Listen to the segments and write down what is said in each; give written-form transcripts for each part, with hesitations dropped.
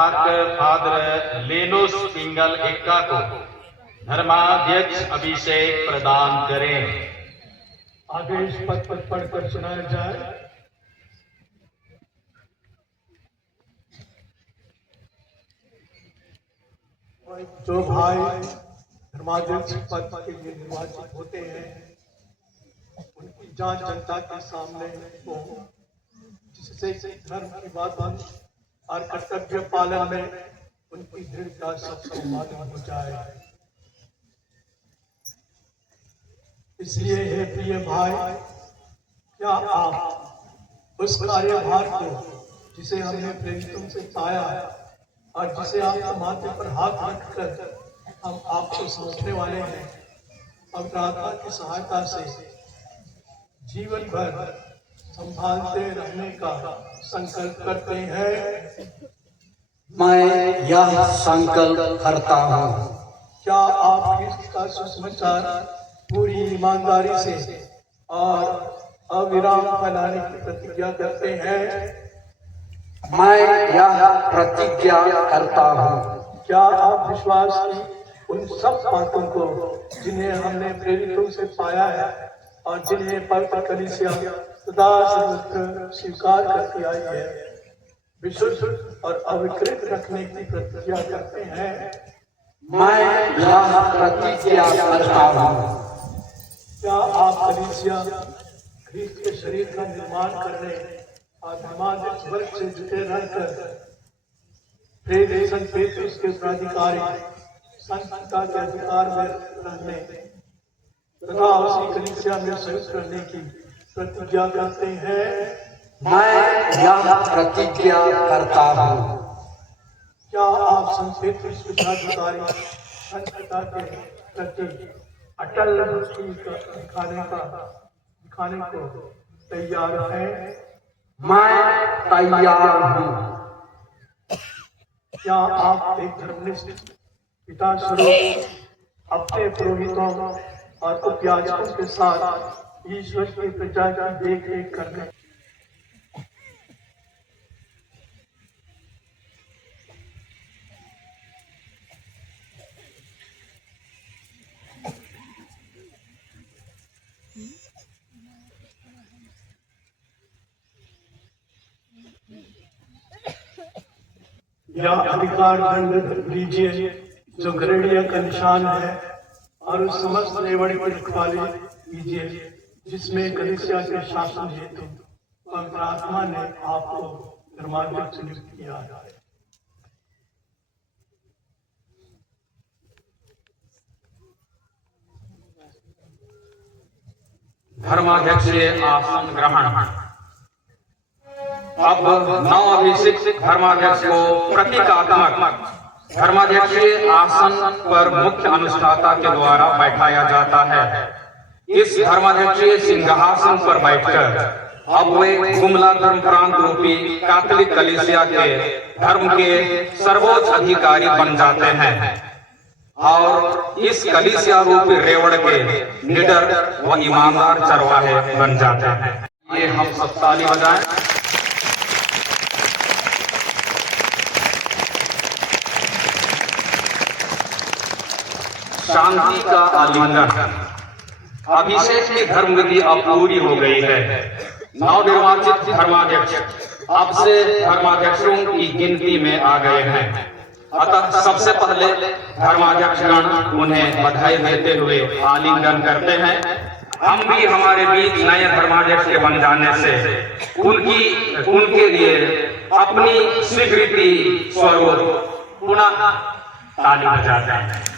Doctor father लेनोस पिंगल एक्का को धर्माध्यक्ष अभिषेक प्रदान करें। आदेश पद पर पढ़कर सुनाया जाए। जो भाई धर्माध्यक्ष पद के लिए निर्वाचित होते हैं उनकी जांच जनता के सामने हो, जिससे धर्म की बात और कर्तव्य पालन में उनकी दृढ़ता सबको मालूम हो जाए। इसलिए हे प्रिय भाई, क्या आप उस कार्यभार को जिसे हमने प्रेरितों से पाया और जिसे आपके माथे पर हाथ रखकर हम आपको समझने वाले हैं, अब आत्मा की सहायता से जीवन भर संभालते रहने का संकल्प करते हैं। मैं यह संकल्प करता हूँ। क्या आप ख्रिस्त का सुसमाचार पूरी ईमानदारी से और अविराम फैलाने की प्रतिज्ञा करते हैं? मैं यह प्रतिज्ञा करता हूँ। क्या आप विश्वास की उन सब बातों को जिन्हें हमने प्रेरितों से पाया है और जिन्हें पवित्र कलीसिया सदा सर्वत्र स्वीकार करती आई है, विशुद्ध और अविकृत रखने की प्रतिज्ञा करते हैं? मैं यह प्रतिज्ञा करता हूँ। क्या आप कलीसिया ख्रीस्त के शरीर का निर्माण करने और धर्माध्यक्ष वर्ग से जुटे रहकर प्रेरित संत पेट्रुस के उत्तराधिकारी संतता के अधिकार में रहने तथा उसी कलीसिया में संयुक्त रहने की प्रतिज्ञा करते हैं? मैं यह प्रतिज्ञा करता हूँ। क्या आप संत पेट्रुस के उत्तराधिकारी संतता के प्रति अटल रुचि दिखाने को तैयार हैं? मैं तैयार हूँ। क्या आप एक धर्मनिष्ठ पिता स्वरूप अपने पुरोहितों और उपयाजकों के साथ ईश्वर की प्रजा की देख रेख करने या अधिकार दंड लीजिए जो घरेड़िया का निशान है और उस समस्त रेवड़ी की रखवाली कीजिए जिसमें कलीसिया के शासन हेतु पवित्र आत्मा ने आपको धर्माध्यक्ष नियुक्त किया है। धर्माध्यक्षीय आसन ग्रहण। अब नव अभिषिक्त धर्माध्यक्ष को प्रतीकात्मक धर्माध्यक्षीय आसन पर मुख्य अनुष्ठाता के द्वारा बैठाया जाता है। इस धर्माध्यक्षीय सिंहासन पर बैठकर अब वे गुमला धर्म प्रांत रूपी कैथोलिक कलीसिया के धर्म के सर्वोच्च अधिकारी बन जाते हैं और इस कलीसिया रूपी रेवड़ के निडर व ईमानदार चरवाहे बन जाते हैं। ये हम सब ताली बजाएं। शांति का आलिंगन। अभिषेक की धर्म विधि अब पूरी हो गई है। नवनिर्वाचित धर्माध्यक्ष अब से धर्माध्यक्षों की गिनती में आ गए हैं। अतः सबसे पहले धर्माध्यक्षगण उन्हें बधाई देते हुए आलिंगन करते हैं। हम भी हमारे बीच नए धर्माध्यक्ष के बन जाने से उनके लिए अपनी स्वीकृति स्वरूप पुनः ताली बजाते हैं।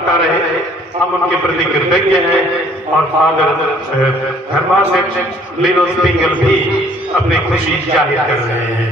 आता रहे। हम उनके प्रति कृतज्ञ हैं और फादर धर्माध्यक्ष लिनोस पिंगल भी अपनी खुशी जाहिर कर रहे हैं।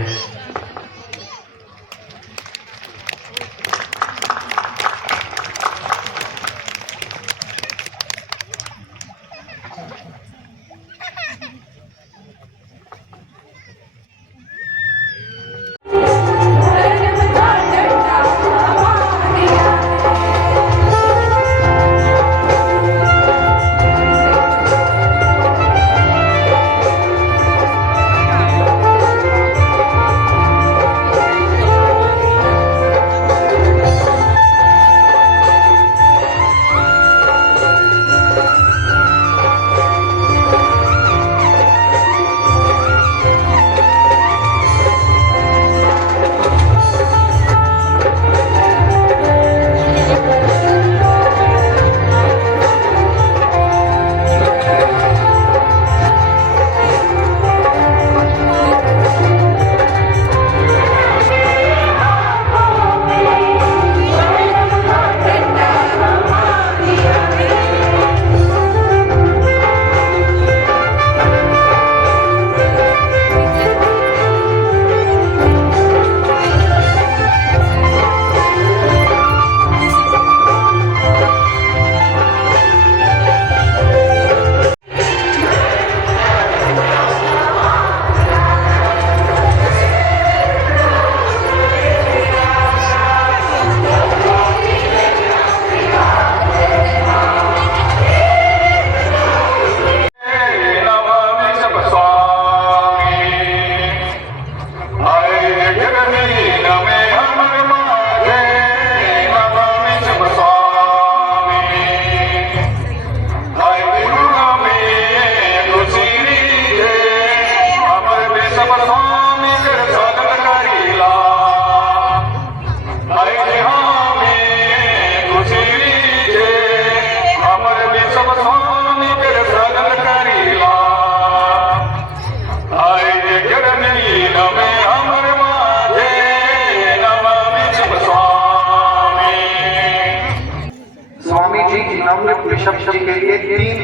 बिशप जी के लिए 3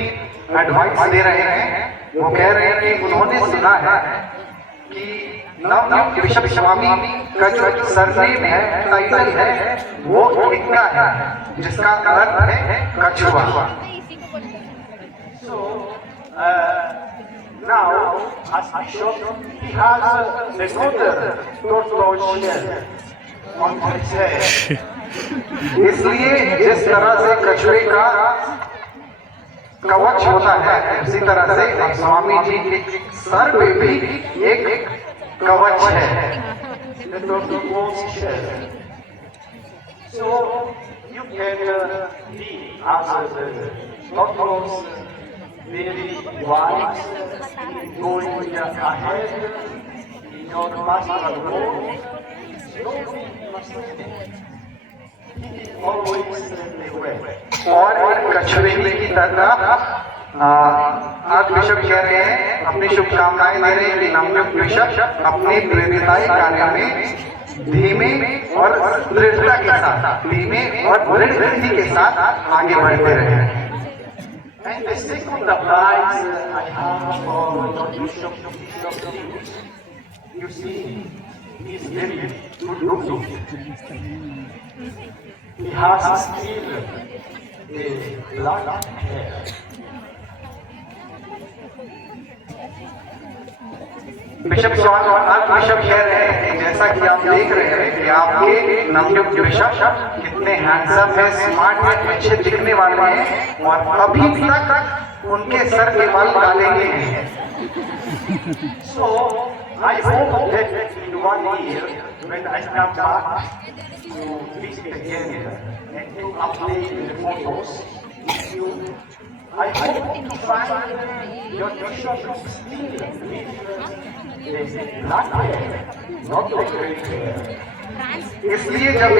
एडवाइस दे रहे हैं। वो कह रहे हैं कि उन्होंने सुना है कि नवनियुक्त बिशप स्वामी का जो सरनेम है, टाइटल है, वो इनका है, जिसका अर्थ है कछुआ। Now, as bishop, he has the golden tortoise shell on his head. इसलिए जिस तरह से कछुए का कवच होता है, उसी तरह से अब स्वामी जी के सर पे भी एक कवच है। The tortoise shell. So you can be as the tortoise, very wise, going ahead in your pastoral role. Always the way. और एक कछुए की तरह आज बिशप कह रहे हैं, अपनी शुभकामनाएं दे रहे हैं कि नवनियुक्त बिशप अपने प्रेरिताई कार्य में धीमे और दृढ़ता के साथ, धीमे और दृढ़ वृद्धि के साथ आगे बढ़ते रहे। And the second advice I have for your bishop, you see, he is very good looking. He has still a black hair. Bishop आज बिशप कह रहे हैं, जैसा कि आप देख रहे हैं कि आपके नवनियुक्त बिशप कितने हैंडसम है, स्मार्ट है, अच्छे दिखने वाले हैं और अभी तक उनके सर के बाल काले नहीं हैं। So I hope that in 1 year, when I come back to visit again and to update the photos, I hope to find your bishop still with the black hair, not the gray hair. इसलिए जब